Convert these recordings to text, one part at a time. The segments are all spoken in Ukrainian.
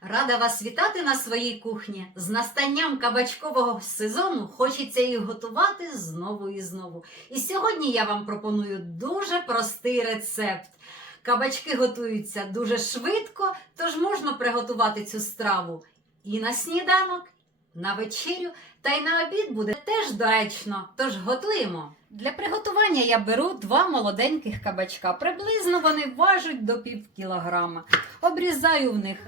Рада вас вітати на своїй кухні. З настанням кабачкового сезону хочеться їх готувати знову і знову. І сьогодні я вам пропоную дуже простий рецепт. Кабачки готуються дуже швидко, тож можна приготувати цю страву і на сніданок, на вечерю, та й на обід буде теж доречно. Тож готуємо. Для приготування я беру два молоденьких кабачка. Приблизно вони важать до пів кілограма. Обрізаю в них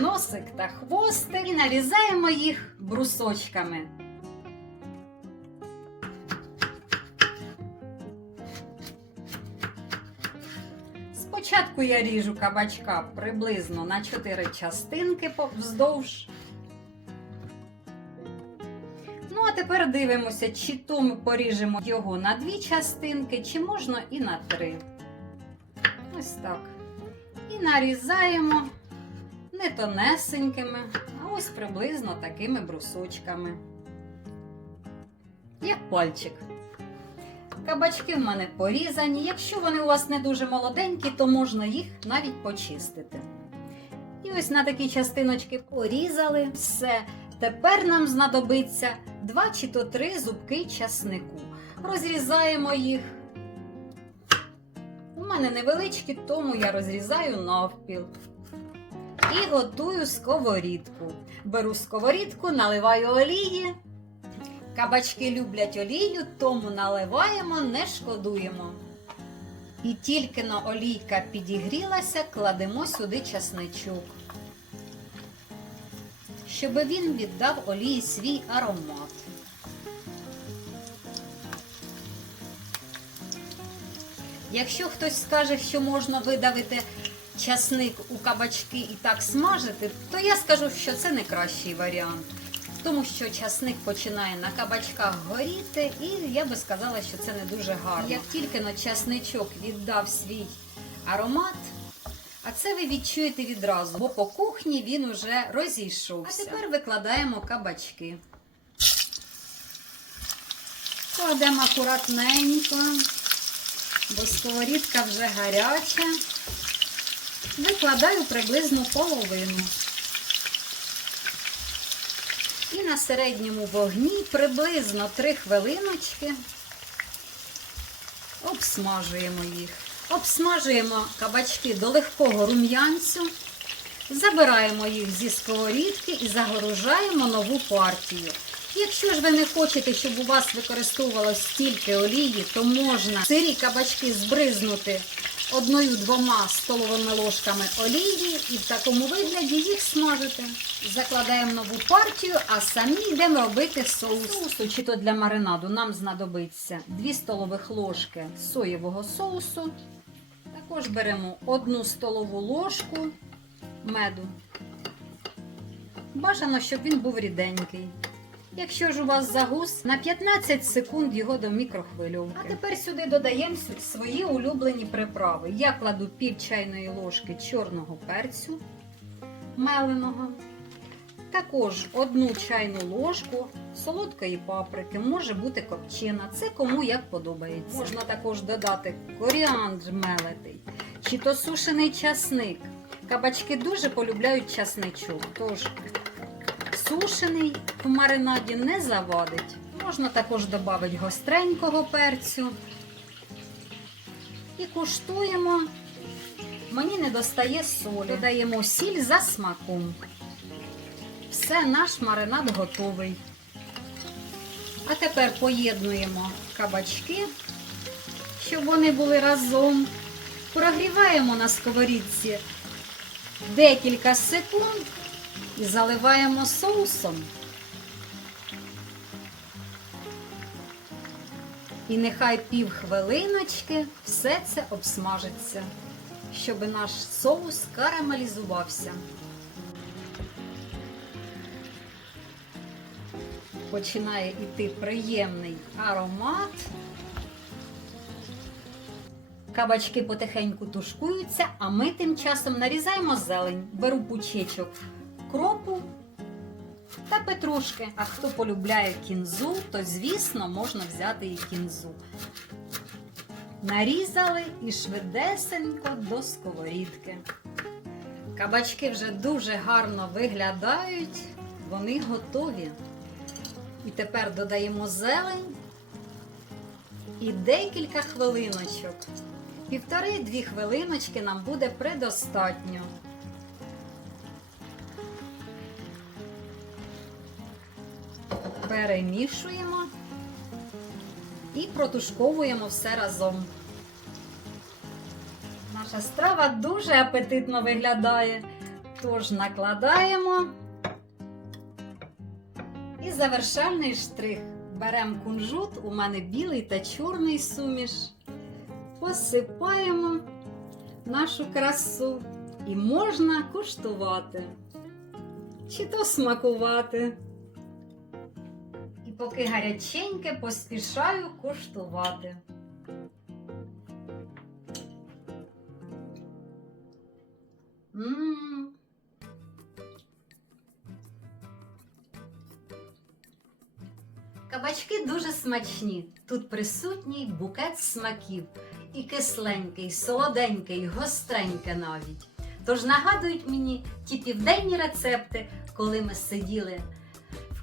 носик та хвостик і нарізаємо їх брусочками. Спочатку я ріжу кабачка приблизно на 4 частинки вздовж. Ну, а тепер дивимося, чи то ми поріжемо його на дві частинки, чи можна і на три. Ось так. І нарізаємо не тонесенькими, а ось приблизно такими брусочками. Як пальчик. Кабачки в мене порізані. Якщо вони у вас не дуже молоденькі, то можна їх навіть почистити. І ось на такі частиночки порізали все. Тепер нам знадобиться 2 чи то 3 зубки часнику. Розрізаємо їх. У мене невеличкі, тому я розрізаю навпіл. І готую сковорідку. Беру сковорідку, наливаю олії. Кабачки люблять олію, тому наливаємо, не шкодуємо. І тільки на олійка підігрілася, кладемо сюди часничок, щоб він віддав олії свій аромат. Якщо хтось скаже, що можна видавити часник у кабачки і так смажити, то я скажу, що це не кращий варіант. Тому що часник починає на кабачках горіти, і я би сказала, що це не дуже гарно. Як тільки на часничок віддав свій аромат, а це ви відчуєте відразу, бо по кухні він уже розійшовся. А тепер викладаємо кабачки. Кладемо акуратненько, бо сковорідка вже гаряча. Викладаю приблизно половину. І на середньому вогні приблизно 3 хвилиночки обсмажуємо їх. Обсмажуємо кабачки до легкого рум'янцю, забираємо їх зі сковорідки і загоружаємо нову партію. Якщо ж ви не хочете, щоб у вас використовувалось стільки олії, то можна сирі кабачки збризнути одною-двома столовими ложками олії і в такому вигляді їх смажити. Закладаємо нову партію, а самі йдемо робити соус. Соусу, чи то для маринаду нам знадобиться 2 столових ложки соєвого соусу. Також беремо 1 столову ложку меду. Бажано, щоб він був ріденький. Якщо ж у вас загус, на 15 секунд його до мікрохвильовки. А тепер сюди додаємо свої улюблені приправи. Я кладу пів чайної ложки чорного перцю меленого. Також одну чайну ложку солодкої паприки, може бути копчена. Це кому як подобається. Можна також додати коріандр мелетий, чи то сушений часник. Кабачки дуже полюбляють часничок. Тож сушений в маринаді не завадить. Можна також додати гостренького перцю. І куштуємо. Мені не достає солі. Додаємо сіль за смаком. Все, наш маринад готовий. А тепер поєднуємо кабачки, щоб вони були разом. Прогріваємо на сковорідці декілька секунд і заливаємо соусом. І нехай пів хвилиночки все це обсмажиться, щоб наш соус карамелізувався. Починає йти приємний аромат. Кабачки потихеньку тушкуються, а ми тим часом нарізаємо зелень. Беру пучечок кропу та петрушки. А хто полюбляє кінзу, то звісно можна взяти і кінзу. Нарізали і швидесенько до сковорідки. Кабачки вже дуже гарно виглядають, вони готові. І тепер додаємо зелень і декілька хвилиночок. Півтори-дві хвилиночки нам буде предостатньо. Перемішуємо і протушковуємо все разом. Наша страва дуже апетитно виглядає. Тож накладаємо і завершальний штрих. Беремо кунжут, у мене білий та чорний суміш. Посипаємо нашу красу і можна куштувати. Чи то смакувати. І поки гаряченьке, поспішаю куштувати. Мм. Кабачки дуже смачні. Тут присутній букет смаків. І кисленький, солоденький, гостреньке навіть. Тож нагадують мені ті південні рецепти, коли ми сиділи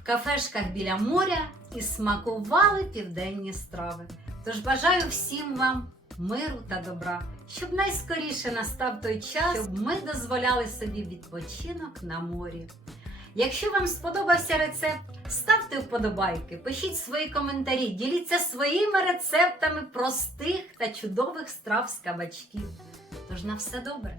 в кафешках біля моря і смакували південні страви. Тож бажаю всім вам миру та добра, щоб найскоріше настав той час, щоб ми дозволяли собі відпочинок на морі. Якщо вам сподобався рецепт, ставте вподобайки, пишіть свої коментарі, діліться своїми рецептами простих та чудових страв з кабачків. Тож на все добре!